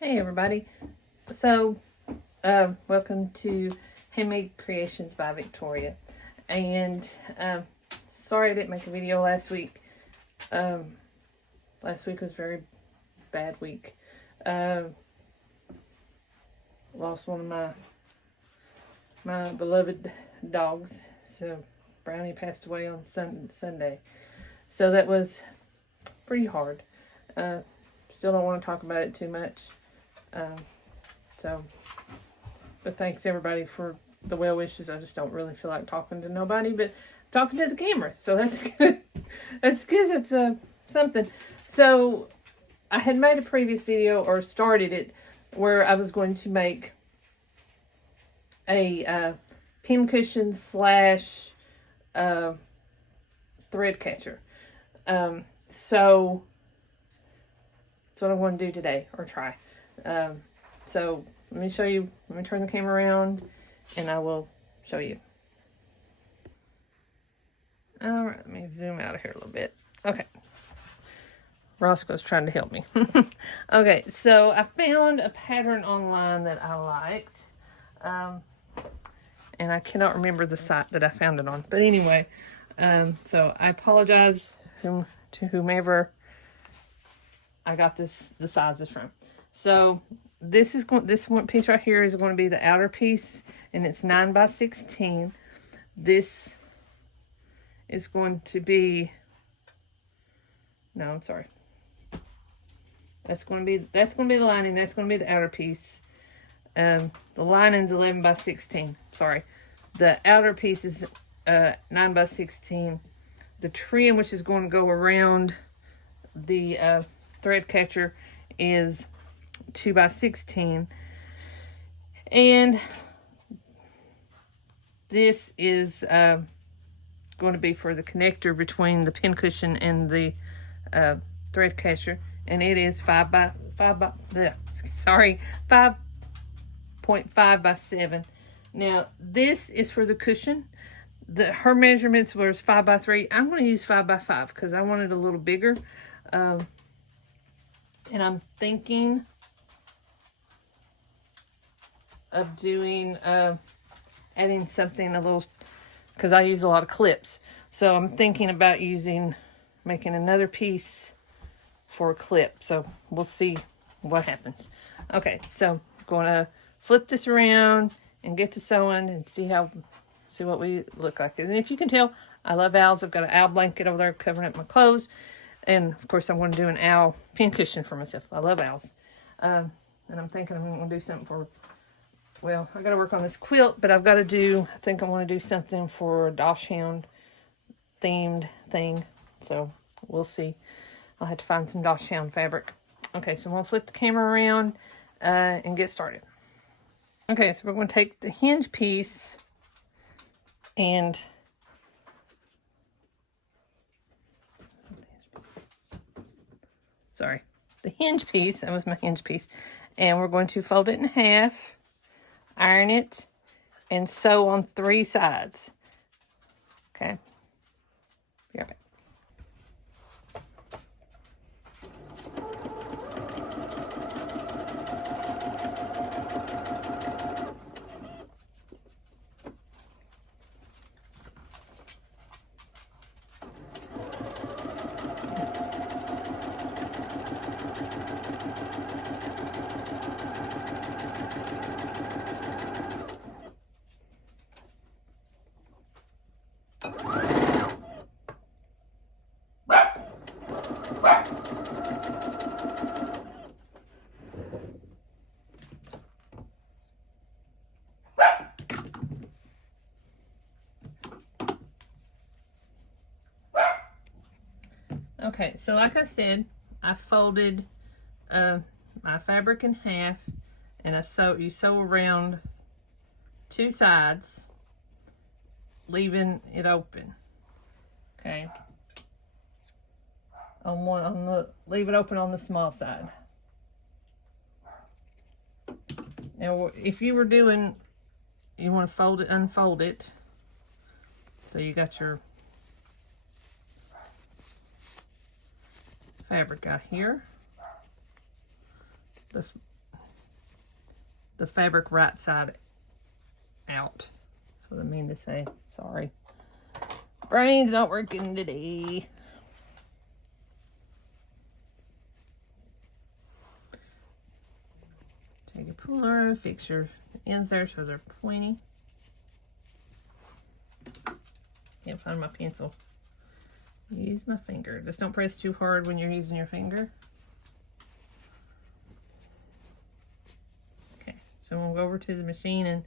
Hey everybody. So, welcome to Handmade Creations by Victoria. And sorry I didn't make a video last week. Last week was a very bad week. Lost one of my beloved dogs. So Brownie passed away on Sunday. So that was pretty hard. Still don't want to talk about it too much. But thanks everybody for the well wishes. I just don't really feel like talking to nobody, but talking to the camera. So that's good. That's good. It's something. So I had made a previous video, or started it, where I was going to make a pin cushion slash thread catcher. So that's what I want to do today, or try. So let me show you. Let me turn the camera around and I will show you. All right, let me zoom out of here a little bit. Okay. Roscoe's trying to help me. Okay, so I found a pattern online that I liked. And I cannot remember the site that I found it on. But anyway, so I apologize to whomever I got the sizes from. So this one piece right here is going to be the outer piece, and it's 9 by 16. This is going to be, no, I'm sorry. That's going to be the lining. That's going to be the outer piece. The lining's 11 by 16. Sorry. The outer piece is 9 by 16. The trim, which is going to go around the thread catcher, is 2 by 16. And this is going to be for the connector between the pin cushion and the thread catcher, and it is 5.5 by 7. Now this is for the cushion. Her measurements was 5 by 3. I'm going to use 5 by 5 because I want it a little bigger. And I'm thinking of doing adding something a little, because I use a lot of clips. So I'm thinking about making another piece for a clip. So we'll see what happens. Okay, so I'm going to flip this around and get to sewing and see what we look like. And if you can tell, I love owls. I've got an owl blanket over there covering up my clothes. And of course, I'm going to do an owl pin cushion for myself. I love owls. And I'm thinking I'm going to do something for, well, I got to work on this quilt, but I think I want to do something for a Dachshund themed thing. So we'll see. I'll have to find some Dachshund fabric. Okay, so I'm going to flip the camera around and get started. Okay, so we're going to take the hinge piece and the hinge piece, that was my hinge piece, and we're going to fold it in half, iron it, and sew on 3 sides. Okay, be right back. Okay, so like I said, I folded my fabric in half, and you sew around 2 sides, leaving it open. Okay. Leave it open on the small side. Now, if you were doing, you want to unfold it. So you got your fabric out here. the fabric right side out. That's what I mean to say. Sorry. Brain's not working today. Take a puller, fix your ends there so they're pointy. Can't find my pencil. Use my finger. Just don't press too hard when you're using your finger. Okay, so we'll go over to the machine and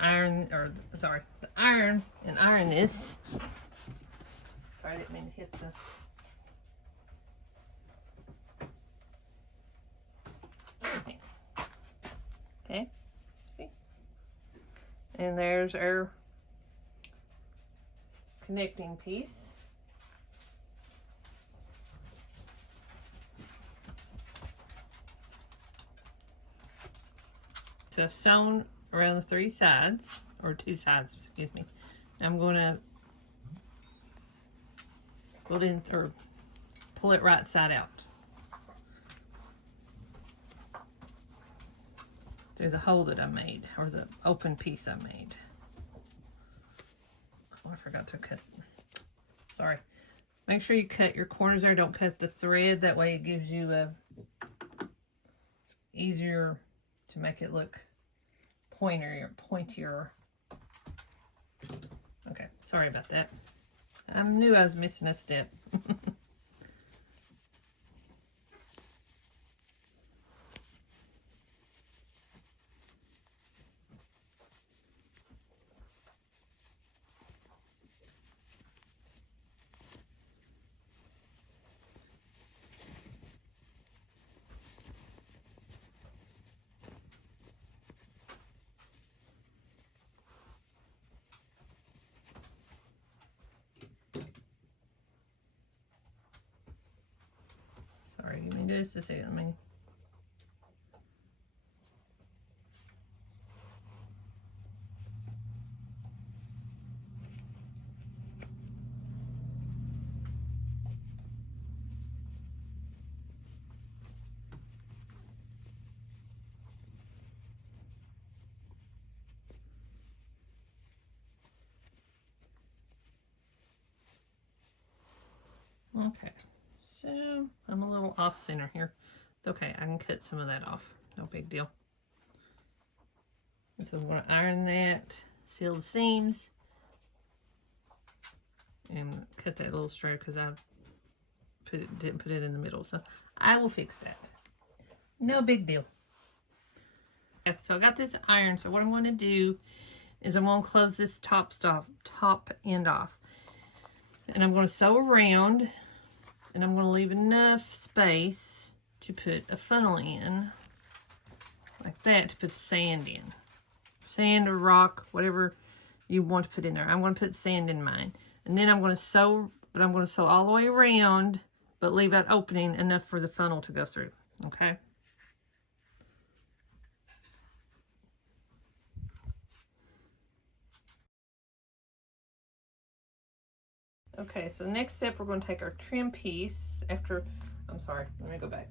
iron, or sorry, the iron, and iron this. Sorry, I didn't mean to hit the... Okay. Okay. And there's our connecting piece. So I've sewn around the 3 sides, or 2 sides, excuse me. I'm going to put in, or pull it right side out. There's a hole that I made, or the open piece I made. Oh, I forgot to cut. Sorry. Make sure you cut your corners there. Don't cut the thread. That way it gives you a easier to make it look pointier. Okay, sorry about that. I knew I was missing a step. Sorry, give me just a second. Let me... Okay, so I'm a little off center here. It's okay, I can cut some of that off. No big deal. And so I'm going to iron that, seal the seams, and cut that little straight because I didn't put it in the middle. So I will fix that. No big deal. So I got this iron. So what I'm going to do is I'm going to close this top end off. And I'm going to sew around, and I'm going to leave enough space to put a funnel in, like that, to put sand in. Sand or rock, whatever you want to put in there. I'm going to put sand in mine. And then I'm going to sew, but I'm going to sew all the way around, but leave that opening enough for the funnel to go through, okay? Okay, so the next step, we're going to take our trim piece after, I'm sorry, let me go back.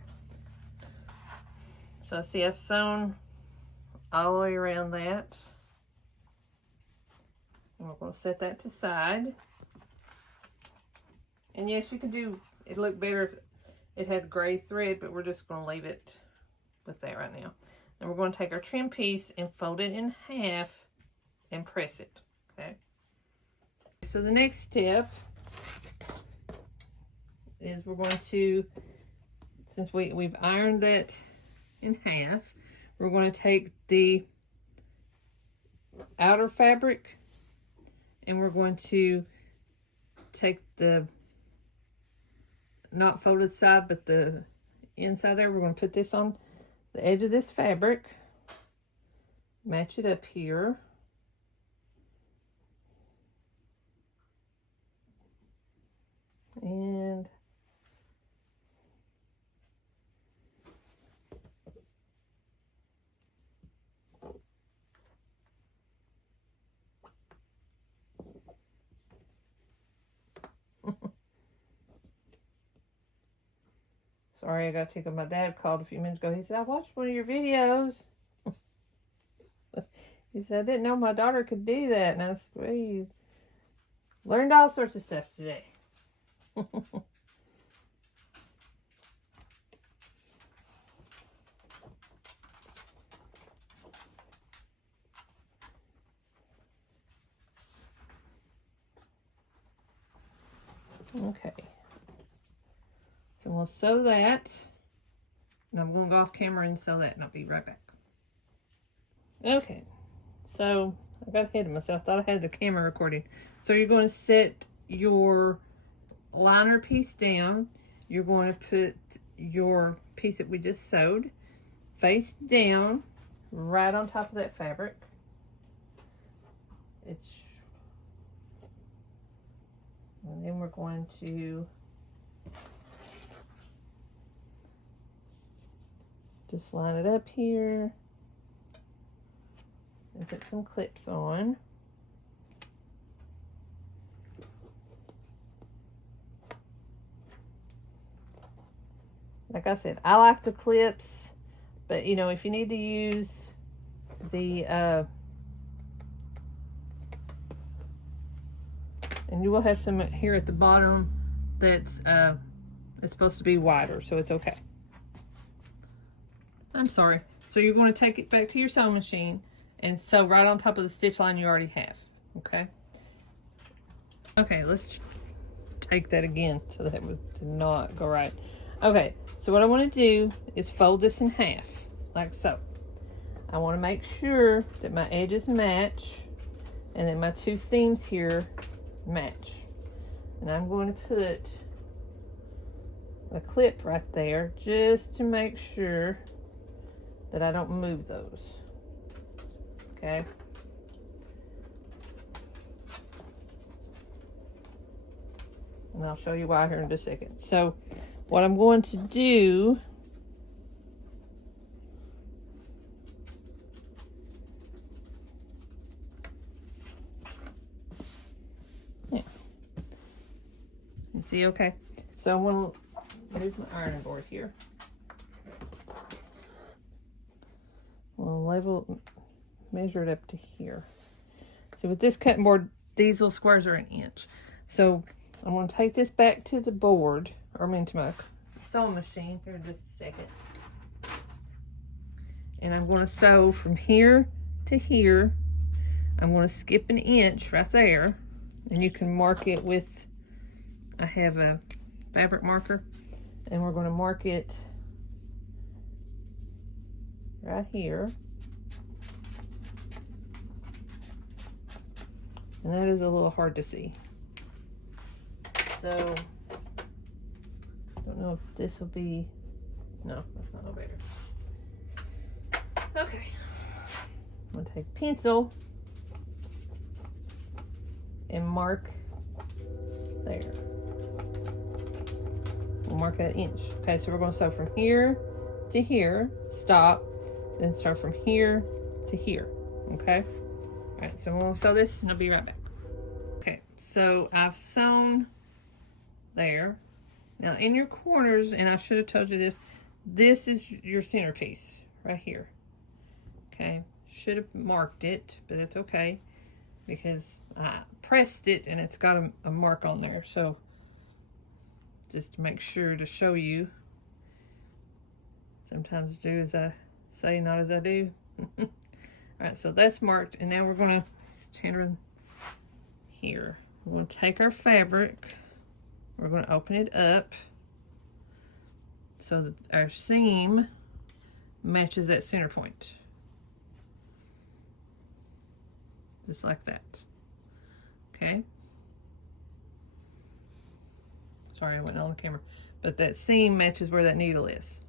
So see, I've sewn all the way around that. And we're going to set that to side. And yes, you could do, it'd look better if it had gray thread, but we're just going to leave it with that right now. And we're going to take our trim piece and fold it in half and press it, okay? So the next step is we're going to, since we've ironed that in half, we're going to take the outer fabric and we're going to take the not folded side but the inside there. We're going to put this on the edge of this fabric, match it up here, and sorry, I got to take up. My dad called a few minutes ago. He said, I watched one of your videos. He said, I didn't know my daughter could do that. And I said, well, you learned all sorts of stuff today. Okay. So we'll sew that. And I'm going to go off camera and sew that, and I'll be right back. Okay. So I got ahead of myself. I thought I had the camera recording. So you're going to set your liner piece down. You're going to put your piece that we just sewed face down right on top of that fabric. And then we're going to just line it up here and put some clips on. Like I said, I like the clips, but you know, if you need to use the and you will have some here at the bottom that's it's supposed to be wider, so it's okay. I'm sorry. So you're going to take it back to your sewing machine and sew right on top of the stitch line you already have. Okay. Okay, let's take that again so that it did not go right. Okay, so what I want to do is fold this in half, like so. I want to make sure that my edges match and that my two seams here match. And I'm going to put a clip right there just to make sure that I don't move those. Okay. And I'll show you why here in just a second. So what I'm going to do you see, okay. So I want to move my ironing board here. We'll measure it up to here. So with this cutting board, these little squares are 1 inch. So I'm going to take this back to the board, or I mean to my sewing machine here in just a second. And I'm going to sew from here to here. I'm going to skip 1 inch right there. And you can mark it with, I have a fabric marker. And we're going to mark it right here. And that is a little hard to see. So, I don't know if this will be, no, that's not no better. Okay, I'm gonna take a pencil and mark there. We'll mark that 1 inch. Okay, so we're gonna sew from here to here, stop, then start from here to here, okay? All right, so we'll sew this and I'll be right back. Okay, so I've sewn there. Now in your corners, and I should have told you this, this is your centerpiece right here. Okay, should have marked it, but it's okay because I pressed it and it's got a mark on there. So just to make sure to show you, sometimes do as I say, not as I do. All right, so that's marked, and now we're gonna stand here. We're gonna take our fabric, we're gonna open it up so that our seam matches that center point. Just like that. Okay. Sorry, I went on the camera. But that seam matches where that needle is.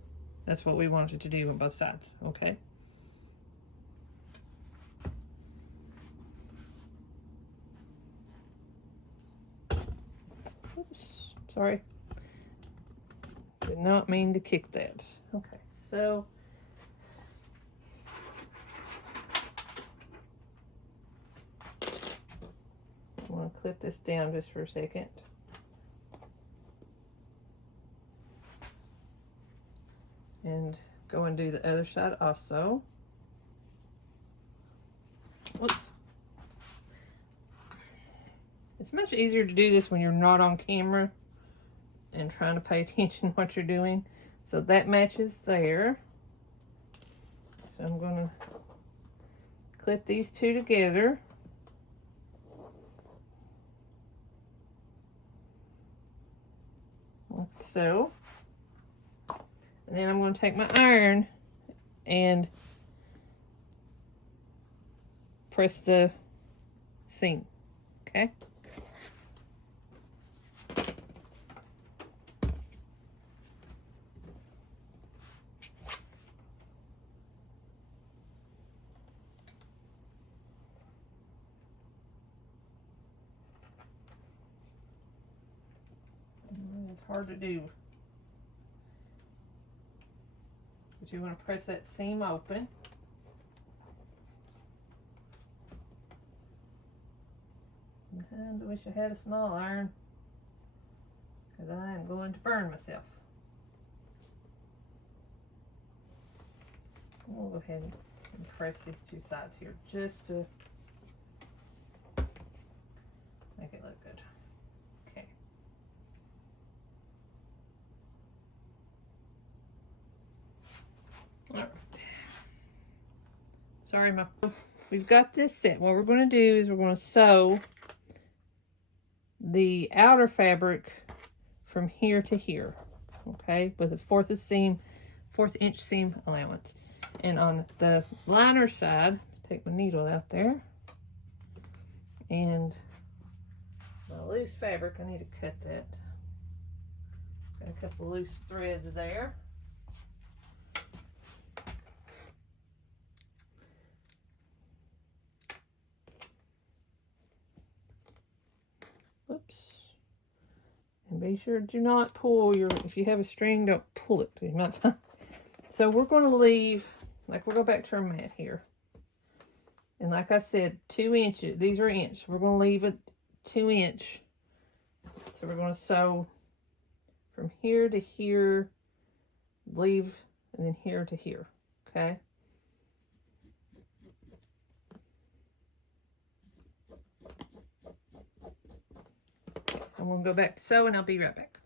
That's what we wanted to do on both sides. Okay. Oops, sorry. Did not mean to kick that. Okay, so I'm going to clip this down just for a second. And go and do the other side also. Whoops. It's much easier to do this when you're not on camera and trying to pay attention to what you're doing. So that matches there. So I'm going to clip these two together. Like so. And then I'm going to take my iron and press the seam. Okay? It's hard to do. But you want to press that seam open. Sometimes I wish I had a small iron, because I am going to burn myself. We'll go ahead and press these two sides here just to make it look good. Okay. All right. Sorry, we've got this set. What we're going to do is we're going to sew the outer fabric from here to here, okay, with a 4th inch seam allowance. And on the liner side, take my needle out there, and my loose fabric, I need to cut that. Got a couple loose threads there. Whoops. And be sure do not pull your, if you have a string, don't pull it. You might find. So we're going to leave, like we'll go back to our mat here. And like I said, 2 inches, these are inch. We're going to leave it 2 inch. So we're going to sew from here to here, leave, and then here to here, okay? I'm going to go back to sew and I'll be right back.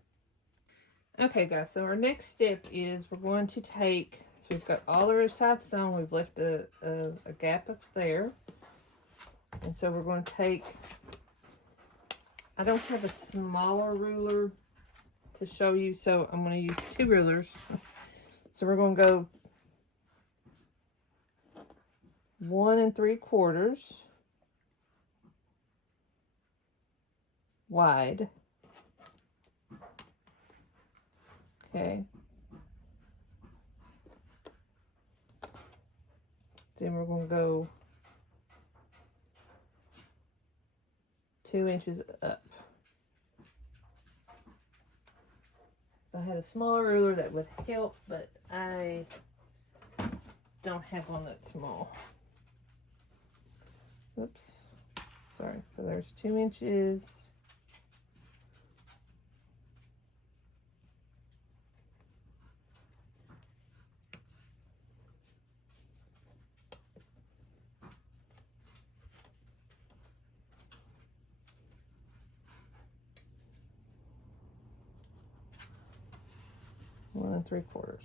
Okay guys, so our next step is we're going to take, so we've got all our sides sewn, we've left a gap up there. And so we're going to take, I don't have a smaller ruler to show you, so I'm going to use 2 rulers. So we're going to go 1 3/4 wide. Okay. Then we're going to go 2 inches up. If I had a smaller ruler, that would help, but I don't have one that small. Oops. Sorry. So there's 2 inches. One 3/4.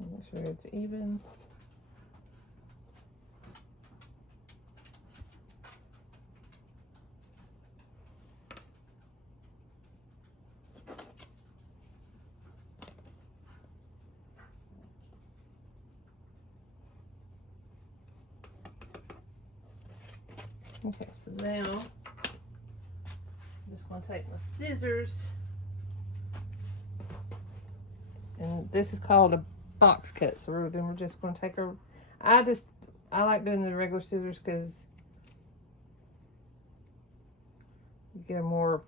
Make sure it's even. Okay, so now I'm just going to take my scissors. And this is called a box cut. So we're just going to take our, I like doing the regular scissors because you get a more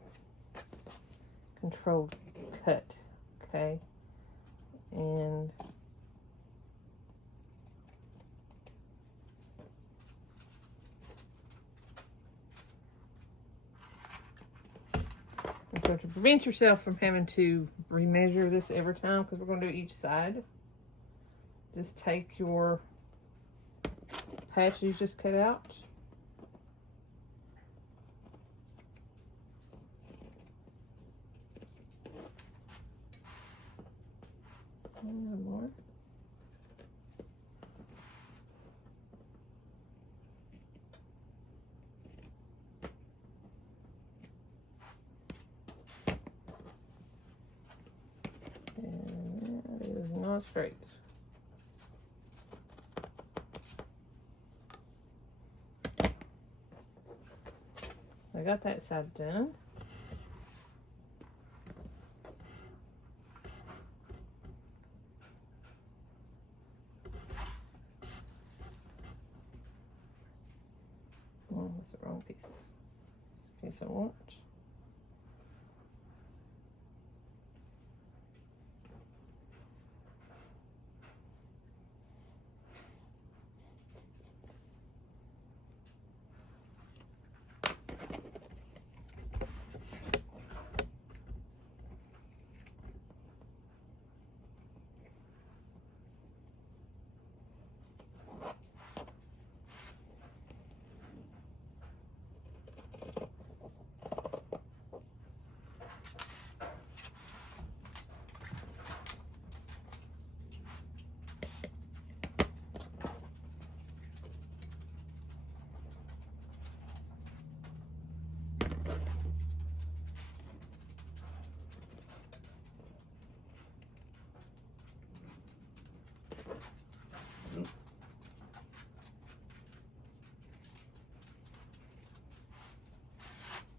controlled cut. Okay. And so to prevent yourself from having to remeasure this every time, because we're going to do each side, just take your patch you just cut out. One more. And that is not straight. I got that side done. Oh, that's the wrong piece. That's the piece I want.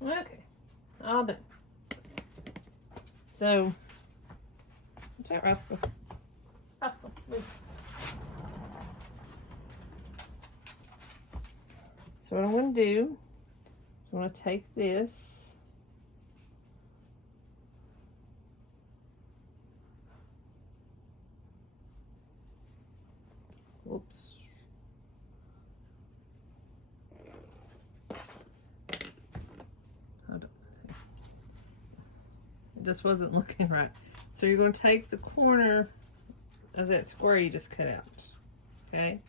Okay, all done. So, what's that, Roscoe? Roscoe, move. So what I'm going to do is I'm going to take this. Whoops. Hold on. It just wasn't looking right. So you're going to take the corner of that square you just cut out. Okay?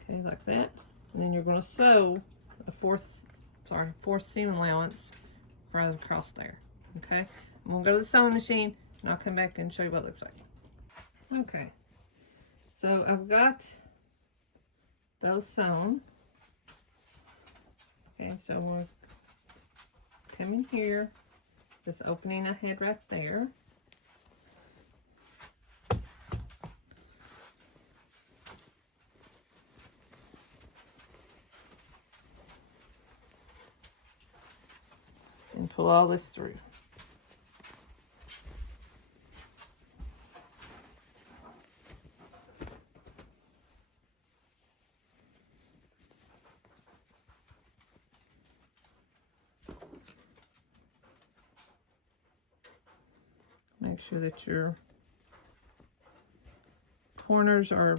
Okay, like that. And then you're going to sew a fourth seam allowance right across there. Okay? I'm going to go to the sewing machine and I'll come back and show you what it looks like. Okay. So I've got those sewn. Okay, so we'll come in here. This opening I had right there. And pull all this through. Make sure that your corners are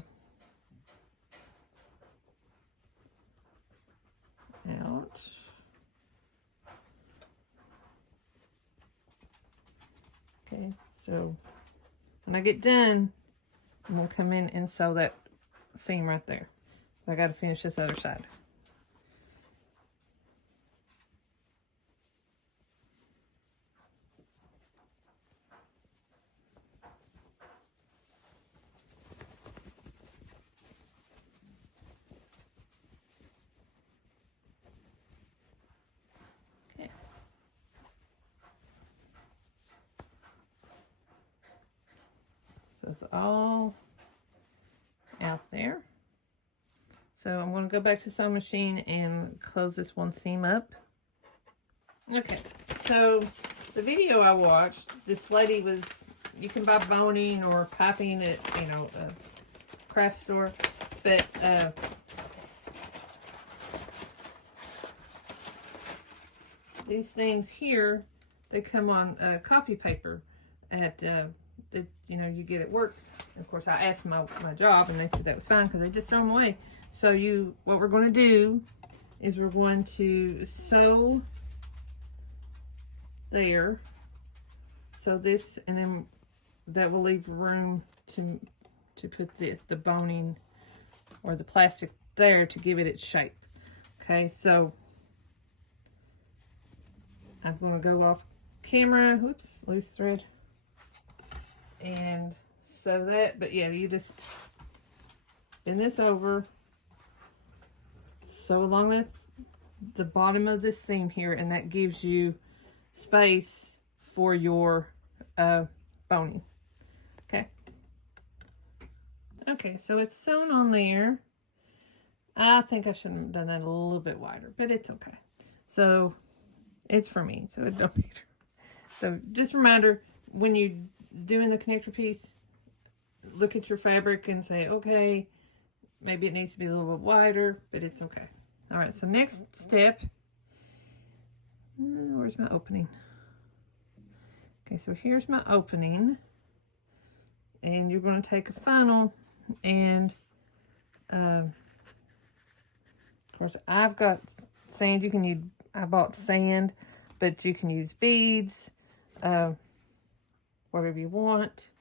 out. Okay, so when I get done, I'm going to come in and sew that seam right there. I got to finish this other side. Okay. So it's all out there. So I'm going to go back to the sewing machine and close this one seam up. Okay, so the video I watched, this lady was, you can buy boning or piping at, you know, a craft store, but these things here, they come on copy paper at, that, you know, you get at work. Of course, I asked my job, and they said that was fine because they just throw them away. So what we're going to do is we're going to sew there. So this, and then that will leave room to put the boning or the plastic there to give it its shape. Okay, so I'm going to go off camera. Whoops, loose thread. And sew that. But yeah, you just bend this over, sew along with the bottom of this seam here, and that gives you space for your boning. Okay. Okay, so it's sewn on there. I think I should have done that a little bit wider, but it's okay. So it's for me, so it don't matter. So just a reminder, when you're doing the connector piece, look at your fabric and say, okay, maybe it needs to be a little bit wider, but it's okay. All right, so next step, where's my opening? Okay, so here's my opening, and you're going to take a funnel, and of course I've got sand. You can use, I bought sand, but you can use beads, whatever you want.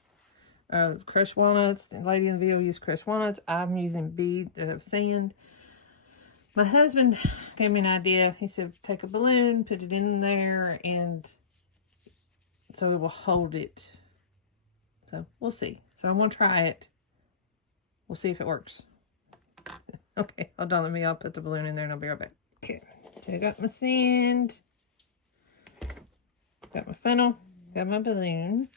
Crushed walnuts. The lady in the video used crushed walnuts. I'm using sand. My husband gave me an idea. He said, take a balloon, put it in there, and so it will hold it. So we'll see. So I'm going to try it. We'll see if it works. Okay, hold on. I'll put the balloon in there and I'll be right back. Okay, so I got my sand. Got my funnel. Got my balloon.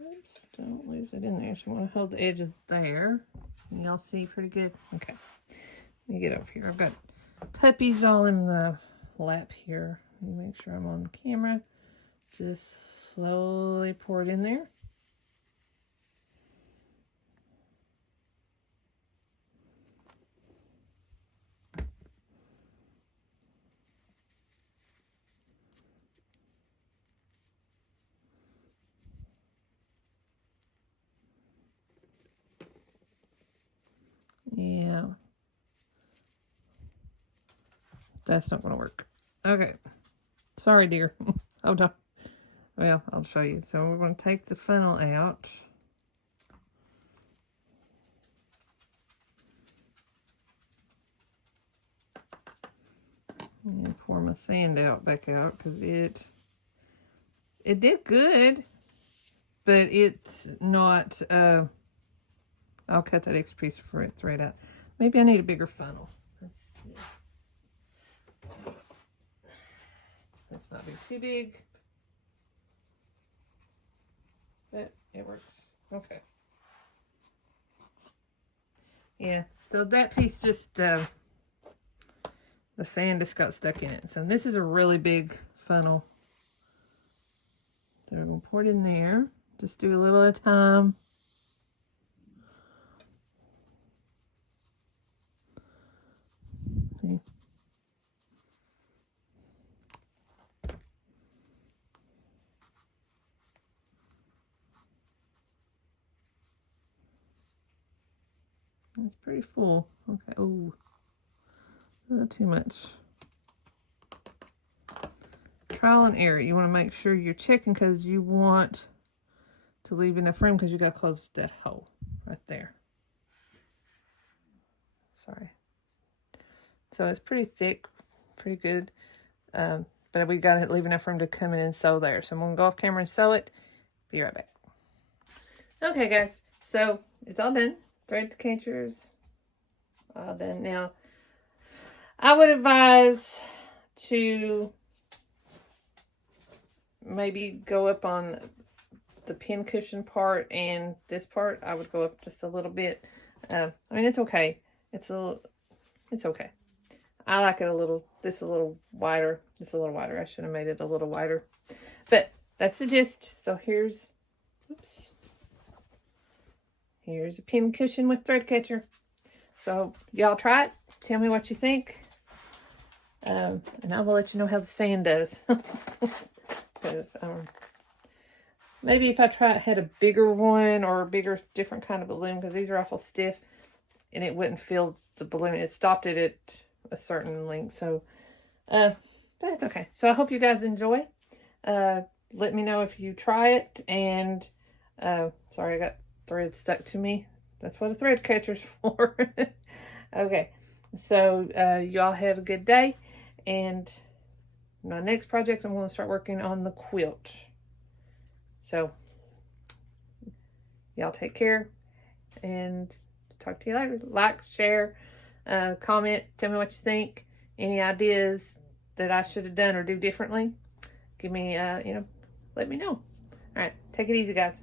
Oops, don't lose it in there. So you want to hold the edges there. Can y'all see pretty good? Okay. Let me get over here. I've got puppies all in the lap here. Let me make sure I'm on the camera. Just slowly pour it in there. Yeah. That's not going to work. Okay. Sorry, dear. Hold on. Well, I'll show you. So we're going to take the funnel out. And pour my sand back out because it did good, but it's not, I'll cut that extra piece of thread out. Maybe I need a bigger funnel. Let's see. Let's not be too big. But it works. Okay. Yeah, so that piece just, the sand just got stuck in it. So this is a really big funnel. So we're going to pour it in there. Just do a little at a time. See? It's pretty full. Okay. Oh, a little too much. Trial and error. You want to make sure you're checking because you want to leave enough room because you got to close that hole right there. Sorry. So it's pretty thick, pretty good. But we got to leave enough room to come in and sew there. So I'm going to go off camera and sew it. Be right back. Okay, guys. So it's all done. Thread catchers all done. Now, I would advise to maybe go up on the pin cushion part and this part. I would go up just a little bit. I mean, it's okay. It's okay. I like it a little wider. Just a little wider. I should have made it a little wider. But that's the gist. So here's a pin cushion with thread catcher. So y'all try it. Tell me what you think. And I will let you know how the sand does. Because maybe if I had a bigger one or a bigger, different kind of balloon, because these are awful stiff, and it wouldn't fill the balloon. It stopped it at a certain length. So, that's okay. So I hope you guys enjoy. Let me know if you try it. And, sorry, I got thread stuck to me. That's what a thread catcher's for. Okay. So, y'all have a good day. And my next project, I'm going to start working on the quilt. So, y'all take care. And talk to you later. Like, share, comment, tell me what you think. Any ideas that I should have done or do differently, give me, let me know. All right, take it easy, guys.